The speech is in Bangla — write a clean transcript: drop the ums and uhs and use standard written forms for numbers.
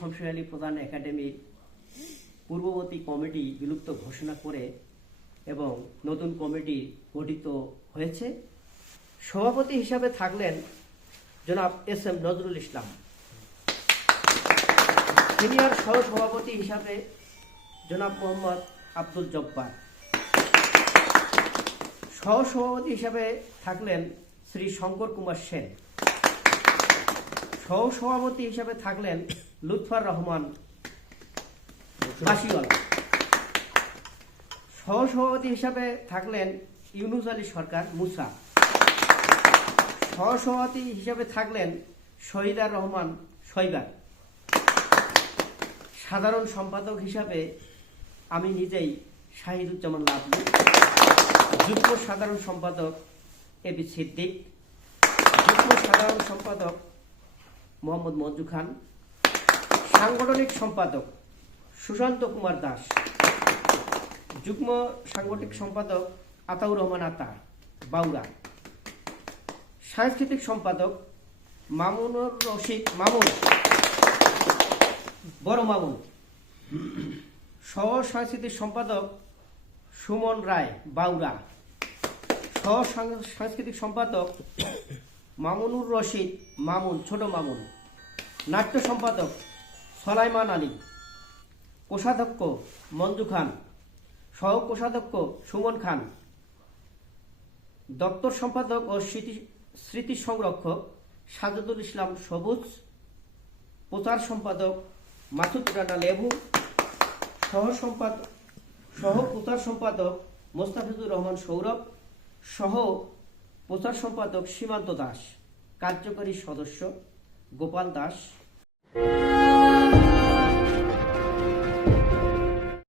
শমশের আলী প্রধান একাডেমির পূর্ববর্তী কমিটি বিলুপ্ত ঘোষণা করে এবং নতুন কমিটি গঠিত হয়েছে। সভাপতি হিসাবে থাকলেন জনাব S M Nazrul Islam, senior সহসভাপতি হিসাবে জনাব মোহাম্মদ আব্দুল জব্বার, সহসভাপতি হিসাবে থাকলেন শ্রী শঙ্কর কুমার সেন, সহসভাপতি হিসাবে থাকলেন লুৎফর রহমান বাসিওয়ালা, সহসভাপতি হিসাবে থাকলেন ইউনুস আলী সরকার মুসা, সহসভাপতি হিসাবে থাকলেন শহীদার রহমান শৈবার, সাধারণ সম্পাদক হিসাবে আমি নিজেই শাহিদুজ্জামান লাভলু, যুগ্ম সাধারণ সম্পাদক এবি সিদ্দিক, যুগ্ম সাধারণ সম্পাদক মোহাম্মদ মঞ্জু খান, সাংগঠনিক সম্পাদক সুশান্ত কুমার দাস, যুগ্ম সাংগঠনিক সম্পাদক আতাউর রহমান আতা বাউরা, সাংস্কৃতিক সম্পাদক মামুনুর রশিদ মামুন বড় মামুন, সহ সাংস্কৃতিক সম্পাদক সুমন রায় বাউরা, সহ সাংস্কৃতিক সম্পাদক মামুনুর রশিদ মামুন ছোট মামুন, নাট্য সম্পাদক সলাইমান আলী, কোষাধ্যক্ষ মঞ্জু খান, সহ কোষাধ্যক্ষ সুমন খান, দপ্তর সম্পাদক ও স্মৃতি সংরক্ষক সাজেদুল ইসলাম সবুজ, প্রচার সম্পাদক মাসুদ রানা লেবু, সহ প্রচার সম্পাদক মোস্তাফিজুর রহমান সৌরভ, সহ প্রচার সম্পাদক সীমান্ত দাস, কার্যকরী সদস্য গোপাল দাস।